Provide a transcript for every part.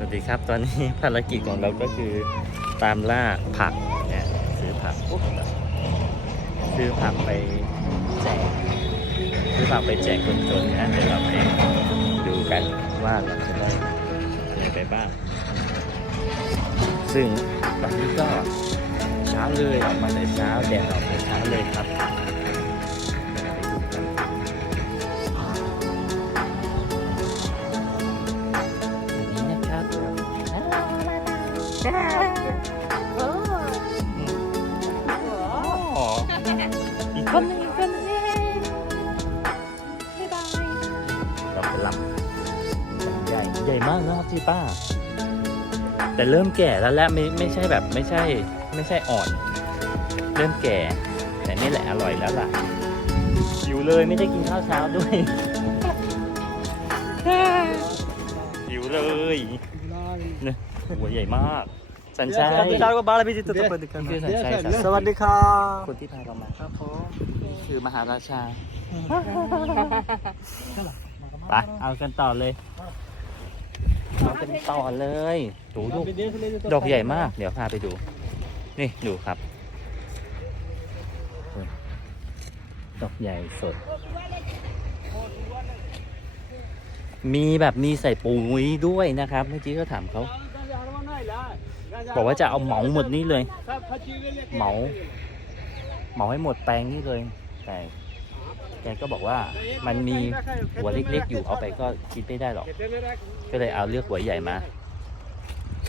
สวัสดีครับ ตอนนี้ภารกิจของเราก็คือตามล่าผักเนี่ยซื้อผักปุ๊บซื้อผักไปแจกซื้อผักไปแจกคนจนนะเดี๋ยวเราไปดูกันว่าเราจะได้อะไรไปบ้าง ซึ่งตอนนี้ก็เช้าเลยออกมาแต่เช้าแดดออกแต่เช้าเลยครับ่ป้า แต่เริ่มแก่แล้วและไม่ไม่ใช่แบบไม่ใช่ ไม่ใช่อ่อน เริ่มแก่ แต่นี่แหละอร่อยแล้วล่ะหิวเลยไม่ได้กินข้าวเช้าด้วยหิวเลยนะหัวใหญ่มาก สัญชัยสวั को बाढ़ भी जीते तो कोई दिक्कत คือ नहीं สันชัยสันชัย सवाल दिखा คนที่พาเรามาครับผมคือมหาราชา ไป เอากันต่อเลย เอากันต่อเลยดูดูดอกใหญ่มาก เดี๋ยวพาไปดู นี่ดูครับ ดอกใหญ่สด มีแบบมีใส่ปุ๋ยด้วยนะครับ เมื่อกี้ก็ถามเขาบอกว่าจะเอาเหมาหมดนี่เลย เหมาเหมาให้หมดแปลงนี่เลย แต่แกก็บอกว่ามันมีหัวเล็กๆอยู่เอาไปก็คิดไม่ได้หรอก ก็เลยเอาเลือกหัวใหญ่มา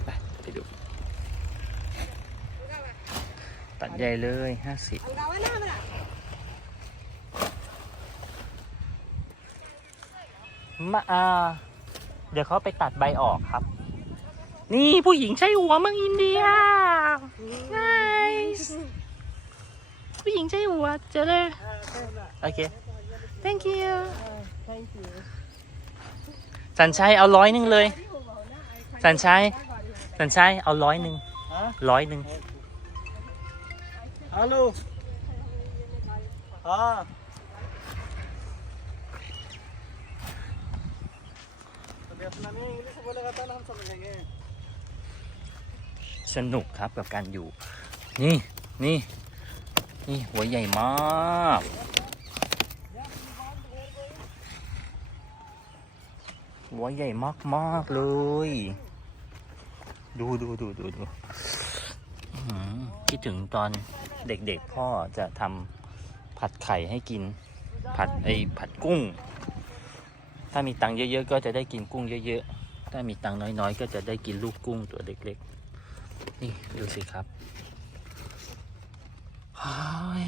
ไปไปดู ตัดใหญ่เลยห้าสิบมาอ่าเดี๋ยวเขาไปตัดใบออกครับ นี่ผู้หญิงใช้หัวเมืองอินเดีย nice ผู้หญิงใช้หัวเจอเลยโอเค thank you สันชัยเอาร้อยหนึ่งเลย สันชัยสันชัยเอาร้อยหนึ่งร้อยหนึ่งฮัลโหลอ่าสนุกครับกับการอยู่ นี่นี่นี่หัวใหญ่มาก หัวใหญ่มากมากเลย ดูดูดูดูดูคิดถึงตอนเด็กๆพ่อจะทำผัดไข่ให้กิน ผัดไอผัดกุ้ง ถ้ามีตังค์เยอะๆก็จะได้กินกุ้งเยอะๆ ถ้ามีตังค์น้อยๆ ก็จะได้กินลูกกุ้งตัวเล็กๆ นี่ดูสิครับเฮ้ย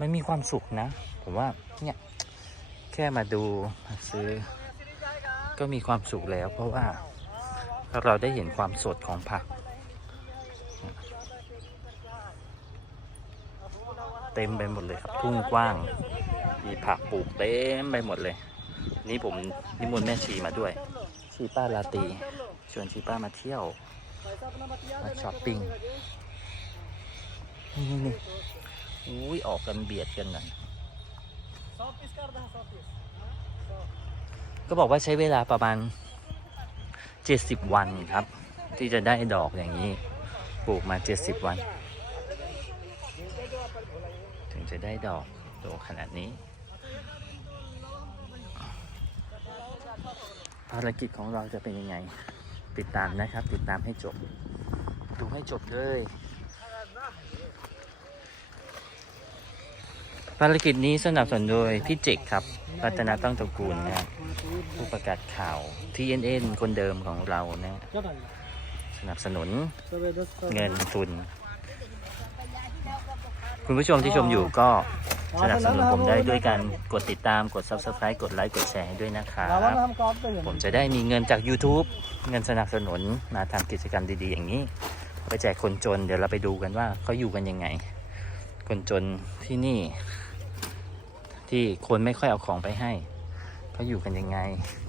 มันมีความสุขนะ ผมว่าเนี่ยแค่มาดูมาซื้อ ก็มีความสุขแล้ว เพราะว่าเราได้เห็นความสดของผัก เต็มไปหมดเลยครับ ทุ่งกว้าง มีผักปลูกเต็มไปหมดเลย นี่ผมนิมนต์แม่ชีมาด้วยชีป้าลาตีชวนชีป้ามาเที่ยวมาช้อปปิ้งนี่นี่อุ้ยออกกันเบียดกันหน่อ ก็บอกว่าใช้เวลาประมาณ 70 วันครับ ที่จะได้ดอกอย่างนี้ปลูกมา 70 วัน ถึงจะได้ดอกโตขนาดนี้ ภารกิจของเราจะเป็นยังไง ติดตามนะครับ ติดตามให้จบ ดูให้จบเลย ภารกิจนี้สนับสนุนโดยพี่เจกครับ รัตนาต้องตระกูลนะครัผู้ประกาศข่าว TNN คนเดิมของเรานะสนับสนุนเงินทุน คุณผู้ชมที่ชมอยู่ก็สนับสนุนผมได้ด้วยการกดติดตามกด Subscribe กดไลค์กดแชร์ให้ด้วยนะครับผมจะได้มีเงินจาก YouTube เงินสนับสนุนมาทำกิจกรรมดีๆ อย่างนี้ ไปแจกคนจนเดี๋ยวเราไปดูกันว่าเขาอยู่กันยังไง คนจนที่นี่ ที่คนไม่ค่อยเอาของไปให้เขาอยู่กันยังไง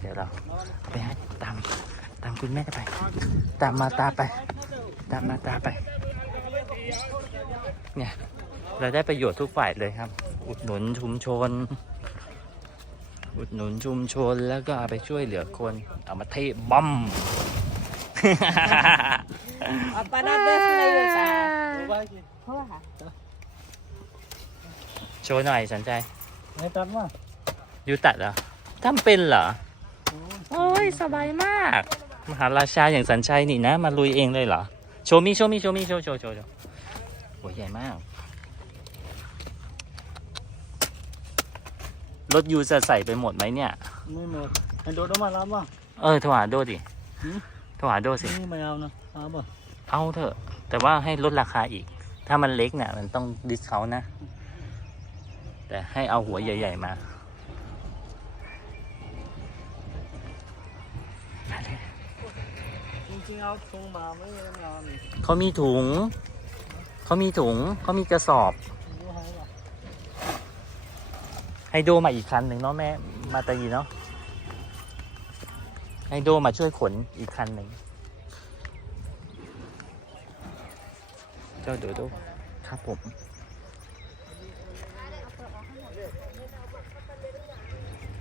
เดี๋ยวเราเอาไปให้ตามตามคุณแม่ไป ตามมาตามไป ตามมาตามไป เนี่ยเราได้ประโยชน์ทุกฝ่ายเลยครับ อุดหนุนชุมชน อุดหนุนชุมชนแล้วก็เอาไปช่วยเหลือคน เอามาเทบอม Apa dah best na yun sa... Baik. Hawa ha? โชว์หน่อยสนใจ Ini tat mah. ยูตัดเหรอทำเป็นเหรอ โอ้ยสบายมาก มหาราชาอย่างสัญชัยนี่นะ มาลุยเองเลยเหรอ โชว์มีโชว์มีโชว์มีโชว์โชว์โชว์โชว์โอ้ยใหญ่มาก รถยูจะใส่ไปหมดไหมเนี่ย Ini mau. Yang dua mah lama. เออโทรหาโดดิหืมโทรหาโดสิ Ini mah yang na. Apa? เอาเถอะ แต่ว่าให้ลดราคาอีก ถ้ามันเล็กเนี่ยมันต้องดิสเขานะ แต่ให้เอาหัวใหญ่ ๆ มาจริงๆเอาทงมาไม่ได้งานเขามีถุง เขามีถุง เขามีกระสอบให้ป่ะไฮโดมาอีกคันหนึ่งเนาะแม่ มาตายีเนาะ ไฮโดมาช่วยขนอีกคันหนึ่ง เจ้าโดโดครับผม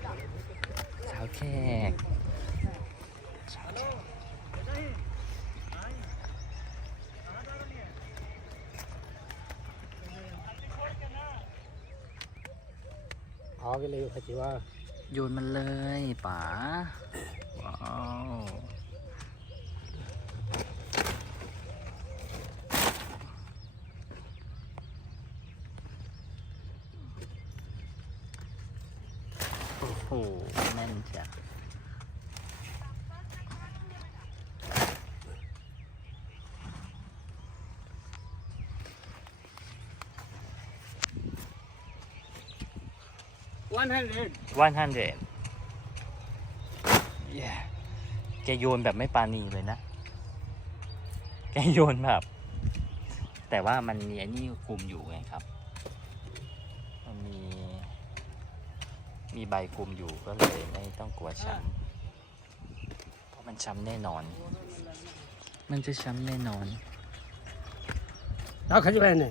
สาว แขกสาวแขกเอาไปเลยค่ะจีว่าโยนมันเลยป๋าว้าวโอ้โหแน่น จ้ะวันให้เล่นวันฮันเดแกโยนแบบไม่ปราณีเลยนะ แกโยนแบบ แต่ว่ามันมีไอ้นี่คุมอยู่ไงครับ มันมี มีใบคุมอยู่ก็เลยไม่ต้องกลัวช้ำเพราะมันช้ำแน่นอน มันจะช้ำแน่นอนเอาขันจะไปไหน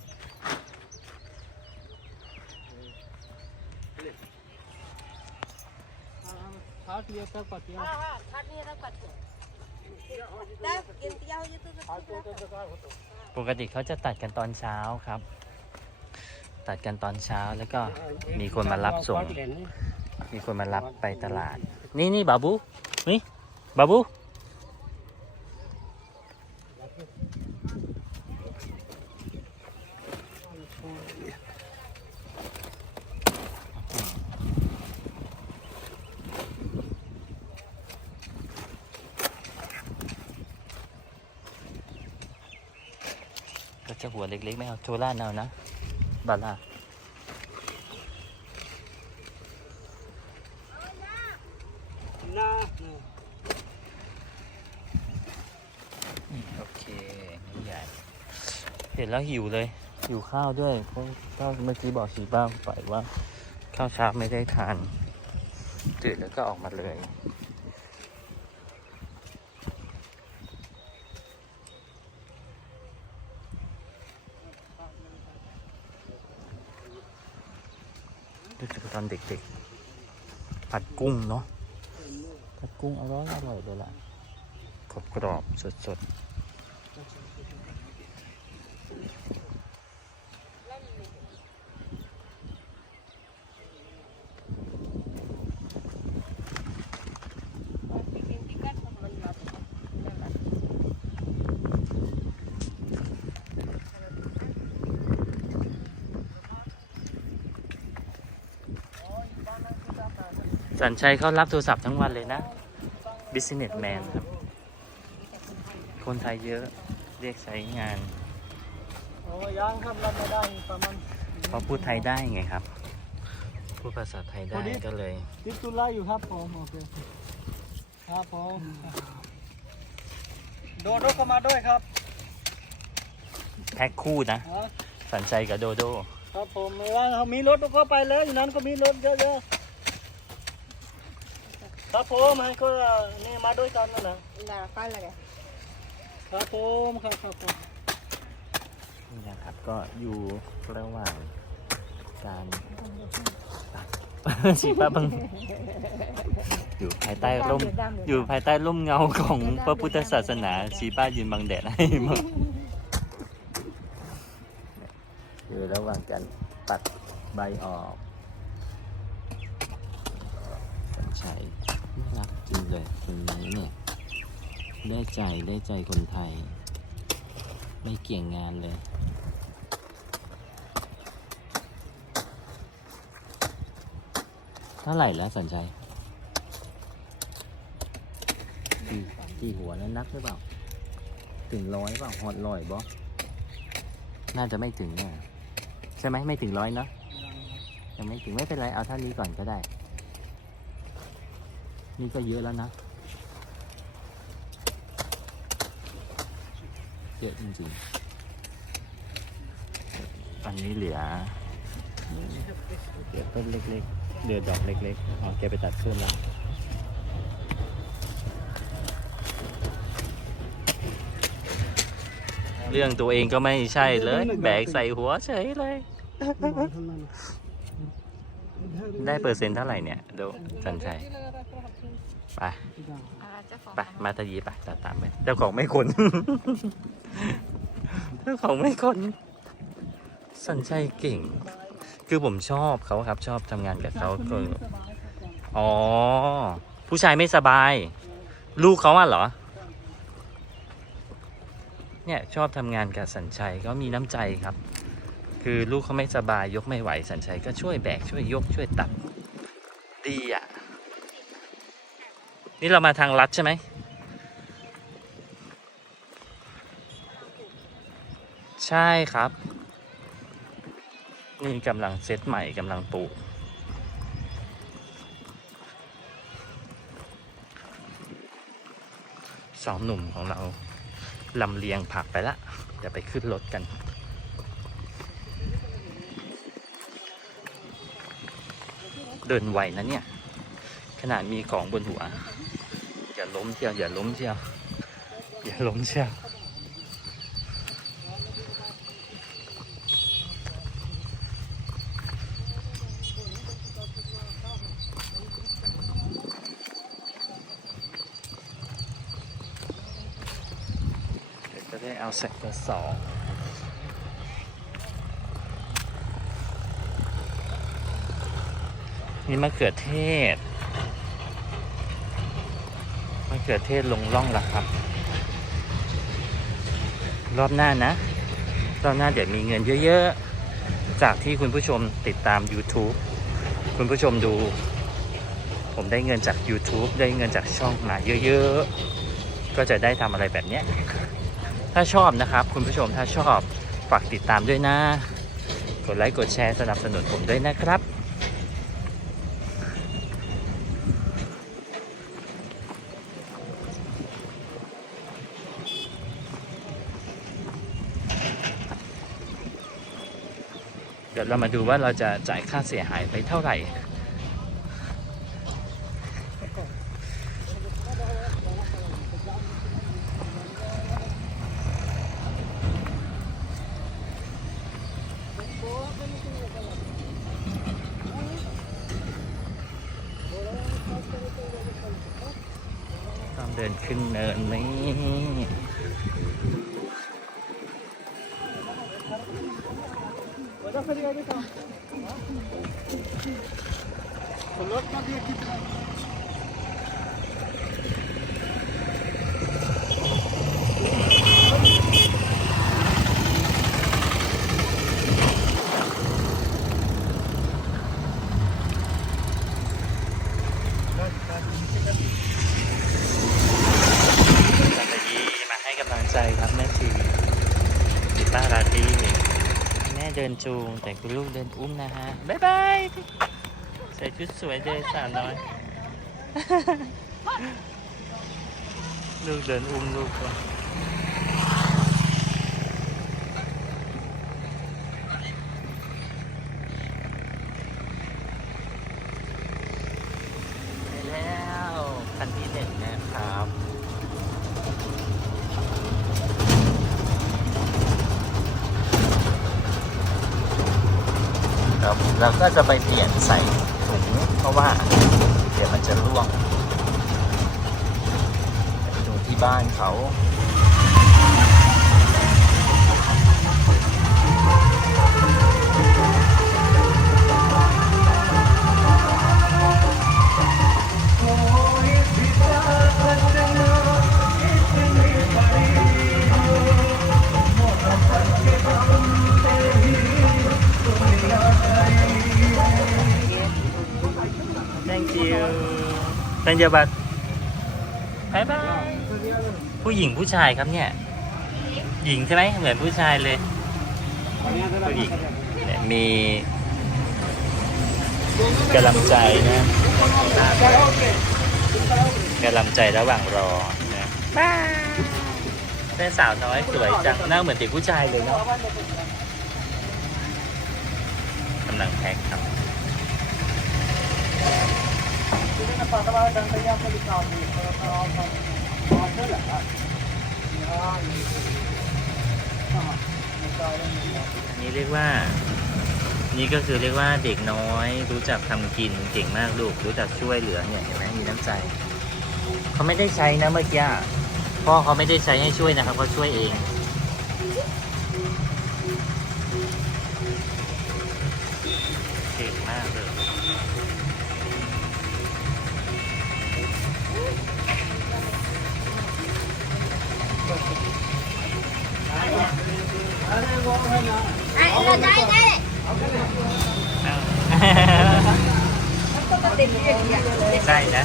Thác liya tak patiya. Ha ha, thak ni dapat tu. Dah, yang tiaw je tu. Thác ko to bekar hoto. ปกติเขาจะตัดกันตอนเช้าครับ ตัดกันตอนเช้าแล้วก็มีคนมารับส่ง มีคนมารับไปตลาด นี่นี่บาบูนี่บาบูก็จะหัวเล็กๆ ไม่เอาโชล่าเอานะ บาลา Na. โอเคนี่ใหญ่ เห็นแล้วหิวเลย หิวข้าวด้วย เพราะก็เมื่อกี้บอกชีบ้างไปว่า ข้าวเช้าไม่ได้ทาน ตื่นแล้วก็ออกมาเลย รู้สึกต อนเด็กๆ ผัดกุ้งเนาะ ผัดกุ้งอร่อยอร่อยเลยล่ะกรอบกรอบสดสดๆ สัญชัยเขารับโทรศัพท์ทั้งวันเลยนะ businessman ครับ คนไทยเยอะเรียกใช้งานโอ้ยังครับรับไม่ได้ประมาณเพราะพูดไทยได้ไงครับ พูดภาษาไทยได้คนนี้ก็เลย ติดตุลาอยู่ครับผมโอเคครับผมโดโดก็มาด้วยครับ แพ็คคู่นะฮะสัญชัยกับโดโด ครับผมเวลาเขามีรถก็ไปแล้วอยู่นั้นก็มีรถเยอะๆ ครับผมให้ก็นี่มาด้วยกันนั่นแหละ Nah, kalah ya. ครับผมครับครับผมนี่นะครับก็อยู่ระหว่างการตัดชีป้าบังอยู่ภายใต้ร่ม อยู่ภายใต้ร่มเงาของพระพุทธศาสนาชีป้ายืนบังแดดให้หมดอยู่ระหว่างการตัดใบออกสัญชัยน่ารัก จริงเลยคนนี้เนี่ยได้ใจได้ใจคนไทย ไม่เกี่ยงงานเลยเท่าไหร่แล้วสัญชัยกี่กี่หัวแล้วนับหรือเปล่า ถึงร้อยเปล่าหอดลอยบอน่าจะไม่ถึงเนี่ยใช่ไหมไม่ถึงร้อยเนาะยังไม่ถึงไม่เป็นไรเอาเท่านี้ก่อนก็ได้ นี่ก็เยอะแล้วนะ เยอะจริงๆอันนี้เหลือเหลือต้นเล็กๆ เหลือดอกเล็กๆเอาแกไปตัดขึ้นแล้วเรื่องตัวเองก็ไม่ใช่เลย แบกใส่หัวเฉยเลย ได้เปอร์เซ็นต์เท่าไหร่เนี่ยดูสันชัย ไปไปมาตะยีไปตัดตามไปเจ้าของไม่คนเจ้าของไม่คนสัญชัยเก่ง คือผมชอบเขาครับ ชอบทำงานกับเขาคืออ๋อ ผู้ชายไม่สบาย ลูกเขาอะเหรอ เนี่ยชอบทำงานกับสัญชัยก็มีน้ำใจครับ คือลูกเขาไม่สบายยกไม่ไหวสัญชัยก็ช่วยแบกช่วยยกช่วยตัดดีอะ นี่เรามาทางลัดใช่ไหม ใช่ครับ นี่กำลังเซตใหม่กำลังปลูกสองหนุ่มของเราลำเลียงผักไปละเดี๋ยวไปขึ้นรถกัน เดินไหวนะเนี่ย ขนาดมีของบนหัว อย่าล้มเชียวอย่าล้มเชียวอย่าล้มเชียวเดี๋ยวจะได้เอาใส่กระสอบนี่มะเขือเทศ มะเขือเทศลงร่องล้วครับ รอบหน้านะ รอบหน้าเดี๋ยวมีเงินเยอะๆ จากที่คุณผู้ชมติดตาม YouTube คุณผู้ชมดู ผมได้เงินจาก YouTube ได้เงินจากช่องมาเยอะๆ ก็จะได้ทำอะไรแบบนี้ถ้าชอบนะครับ คุณผู้ชมถ้าชอบฝากติดตามด้วยนะ กดไลค์กดแชร์สนับสนุนผมด้วยนะครับ เรามาดูว่าเราจะจ่ายค่าเสียหายไปเท่าไหร่ จูง แต่คุณลูกเดินอุ้มนะฮะ บ๊ายบาย ใส่ชุดสวยเลยสาวน้อย ลูกเดินอุ้มลูกก่อนไปแล้วคันที่หนึ่งนะครับ ครับเราก็จะไปเปลี่ยนใส่ถุงเพราะว่าเดี๋ยวมันจะร่วงไปดูที่บ้านเขา you thank you บัตบายบาย ผู้หญิงผู้ชายครับเนี่ย หญิงใช่ไหมเหมือนผู้ชายเลย ผู้หญิงเนี่ยมีกำลังใจนะกำลังใจระหว่างรอนะแม่สาวน้อยสวยจังหน้าเหมือนเด็กผู้ชายเลยเนาะกำลังแพ็คครับ นี่เรียกว่า นี่ก็คือเรียกว่าเด็กน้อย รู้จักทำกินเก่งมากลูกรู้จักช่วยเหลือเนี่ยเห็นไหมมีน้ำใจเขาไม่ได้ใช้นะเมื่อกี้พ่อเขาไม่ได้ใช้ให้ช่วยนะครับเขาช่วยเอง Ay, ilo dai dai. Ito ba din yan? ใช่นะ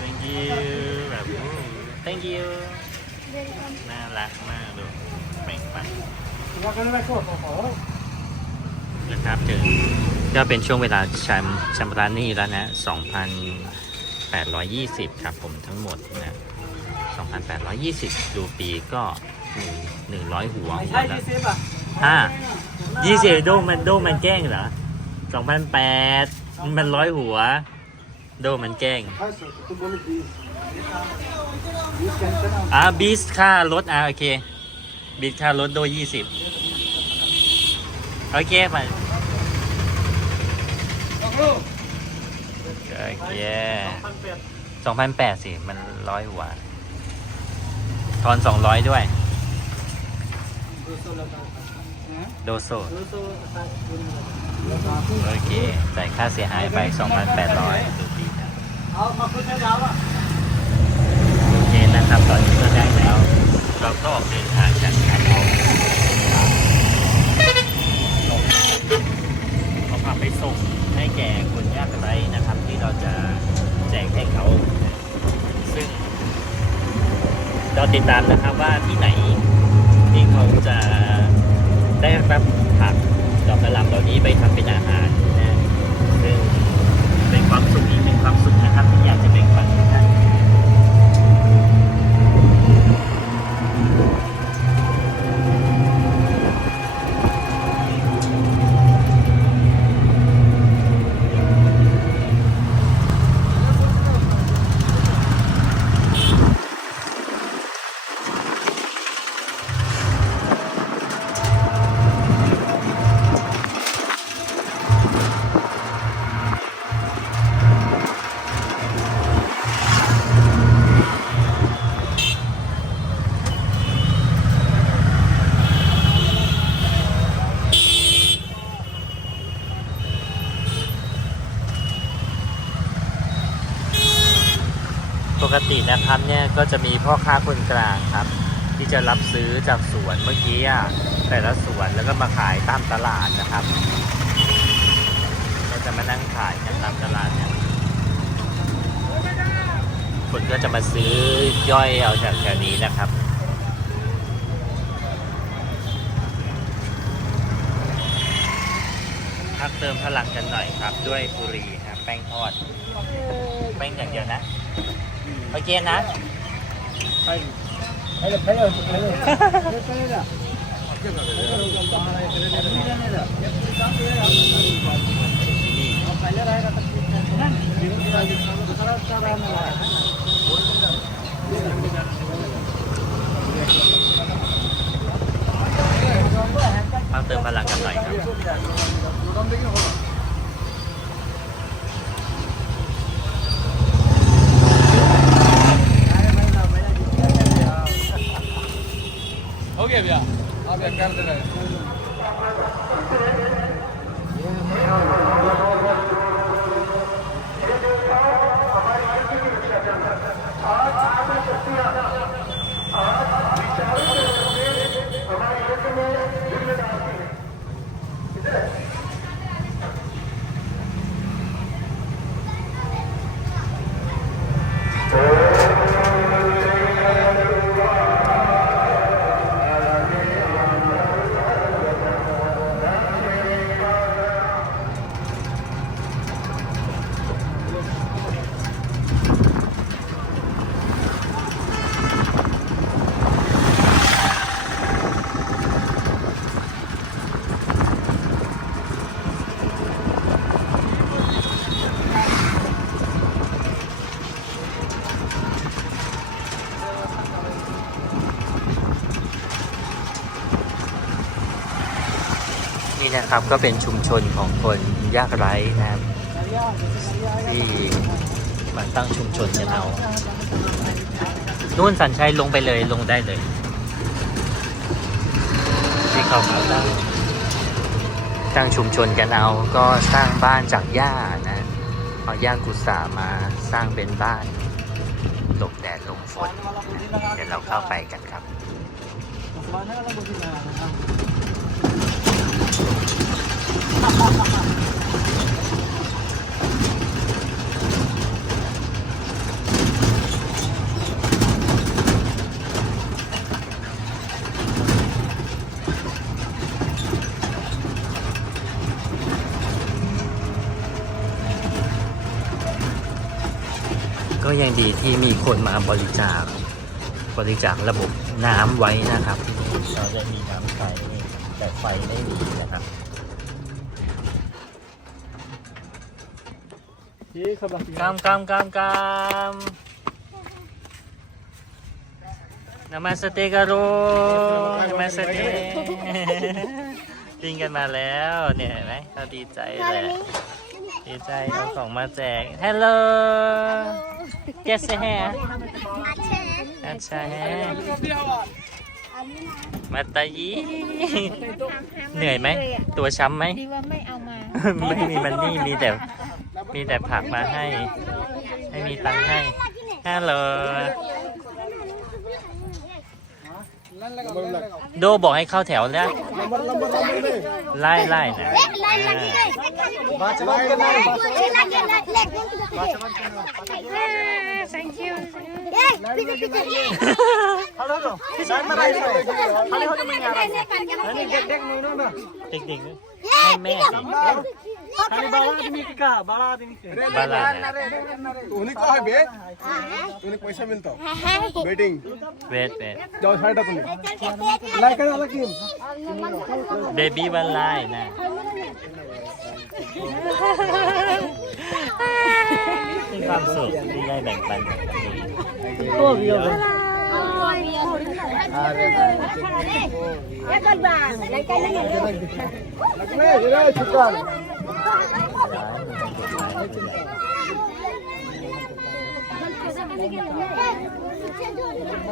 thank you แบบโอ้ thank you น่ารักมากเลยแบ่งปัน Huwag ka na ko. Oo. นะครับถึง ก็เป็นช่วงเวลาชมชำระหนี้แล้วนะ 2,820 ครับผมทั้งหมดนะ 2,820 ดูปีก็หนึ่ง100หัวหัว Ay, ละ di siba. ห้ายี่สิบโดมันโดมันแกล้งเหรอสองพันแปดมันร้อยหัว โดมันแกล้ง Ay, so, ito bulit di. Di kanta na. อะบีสค่ารถอะโอเคบีสค่ารถโดยี่สิบโอเคไป โอเคสองพันแปดสิ มันร้อยหัวทอนสองร้อยด้วย Gusto lang tayo. Ha? โดโซ Gusto tayo. โอเคจ่ายค่าเสียหายไป 2,800ดูปีนะ Ah, mapunta daw. โอเคนะครับ ตอนนี้ก็ได้แล้ว เราก็ออกเดินทางจากงานเขาเขาพาไปส่ง ให้แก่คนยากไร้นะครับ ที่เราจะแจกให้เขา ซึ่ง เราติดตามนะครับว่าที่ไหนที่เขาจะได้รับผักดอกกระหล่ำเหล่านี้ไปทำเป็นอาหารนะ กตินเนี่ยก็จะมีพ่อค้าคนกลางครับ ที่จะรับซื้อจากสวนเมื่อกี้อะแต่ละสวนแล้วก็มาขายตามตลาดนะครับ ก็จะมานั่งขายกันตามตลาดเนี่ยคนก็จะมาซื้อย่อยเอาจากแถวนี้นะครับพักเติมพลังกันหน่อยครับ ด้วยบุรีครับแป้งทอดแป้งอย่างเดียวนะ Macam mana? Hai. Hello, hello, hello. Tăng từ พลังกันหน่อยครับ Abi ya. Abi ya kardır. นะครับ ก็เป็นชุมชนของคนยากไร้นะครับ ที่มาตั้งชุมชนกันเอานู่นสัญชัยลงไปเลยลงได้เลย ที่เขามาตั้งตั้งชุมชนกันเอาก็สร้างบ้านจากหญ้านะเอาหญ้ากุสามาสร้างเป็นบ้านหลบแดดลบฝนเดี๋ยวเราเข้าไปกันครับ ก็ยังดีที่มีคนมาบริจาคบริจาคระบบน้ำไว้นะครับ เราจะมีน้ำใช้แต่ไฟไม่มีนะครับ Hier, komm nach die กามกามกามกามนามาสเตการุนามาสเตปิ้งกันมาแล้วเนี่ยเห็นไหมเราดีใจแหละดีใจเอาของมาแจก ฮัลโหล yes hair อาชาแฮมาตายีเหนื่อยไหม ตัวช้ำไหมไม่เอามา ไม่มีมันนี่มีแต่ มีแต่ผักมาให้ไม่มีตังค์ให้ฮัลโหลโดบอกให้เข้าแถวแล้ว ไล่ไล่นะเด็กๆ ให้แม่สิ खाली बड़ा आदमी के कहा बड़ा आदमी के บ้านหลังนะ उन्हीं का है बे उन्हें पैसा मिलता वेटिंग เวทเวท जाओ साइड तुम लाइक वाला टीम เบบี้วันไล่นะมีความสุขที่ได้แบ่งปันกับ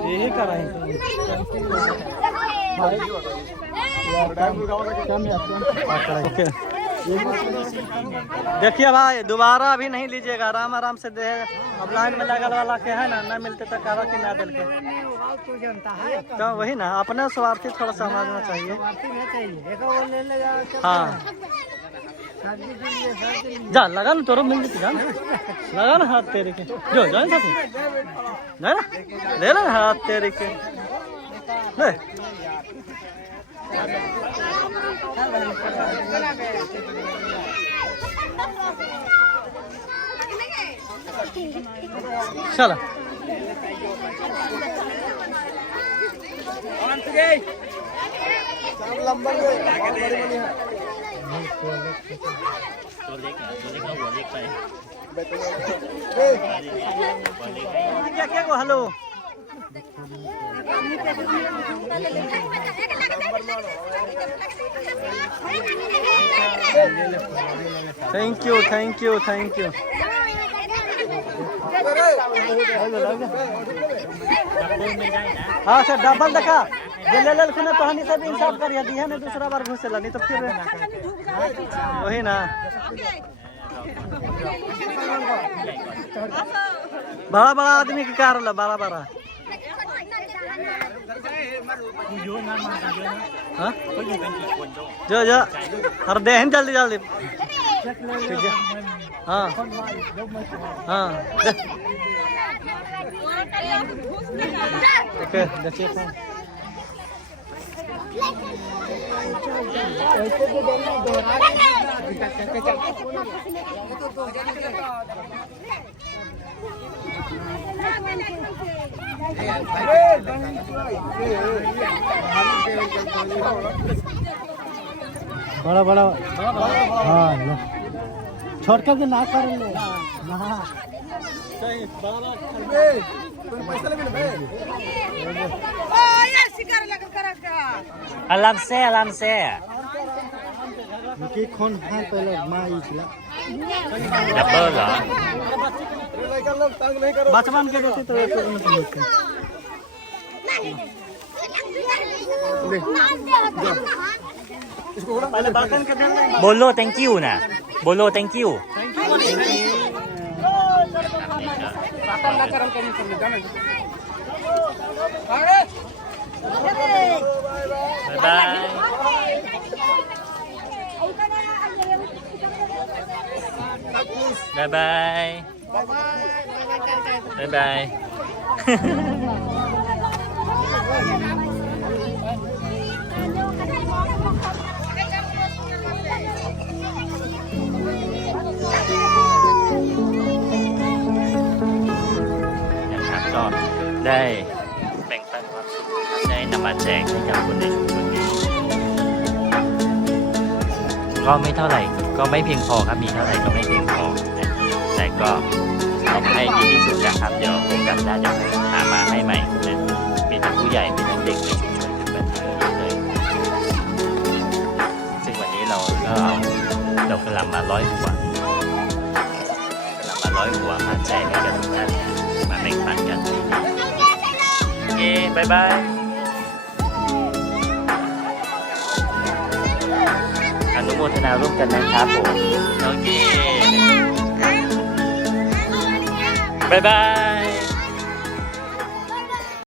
यही कर रहे हैं ओके देखिए भाई, दोबारा अभी नहीं लीजिएगा। आराम आराम से दे। अब लाइन में लगल वाला के है ना, न मिलते तो कहा कि ना दिल के तो वही ना, अपने स्वार्थी थोड़ा समझना चाहिए। हाँ। जा लगा ना तोरो, मिल जाती जान लगा ना हाथ तेरे के। जो जान साथी ना ले लो ना हाथ तेरे के। চলো ตัวเล็กตัวเล็กเอาหัวเล็กไปเฮ้ยเกี่ยวกับฮัลโหล thank you thank you thank you हाँ सर डबल देखा। जे ले लेल खुना तहनी सब इंसाफ करिया दिया ने दूसरा बार घुसेला नहीं तो फिर वही ना। बड़ा बड़ा आदमी के कार बड़ा बड़ा। जो जो जो हर दे हैं जल्दी जल्दी हाँ हाँ बड़ा बड़ा। हाँ लो। छोड़ कर के ना कर ले। ना। se alam se कि खून हाथ पहले माँ double बचपन के तो बोलो थैंक यू ना। बोलो thank you bye bye นะ bolo thank you bye bye bye bye bye bye นะครับก็ได้แบ่งปันความสุขได้นำมาแจกให้กับคนในชุมชนนี้ก็ไม่เท่าไหร่ก็ไม่เพียงพอครับมีเท่าไหร่ก็ไม่เพียงพอนะแต่ก็ ให้ดีที่สุดนะครับ เดี๋ยวโอกาสหน้าจะหามาให้ใหม่นะมีทั้งผู้ใหญ่มีทั้งเด็กในชุมชนทุกประเทศเลย ซึ่งวันนี้เราก็เอาดอกกระหล่ำมาร้อยหัวกำลังมาร้อยหัวมาแจกให้กับทุกท่านนะมาแบ่งปันกันโอเคบายบายอนุโมทนาร่วมกันนะครับผมโอเค บายบาย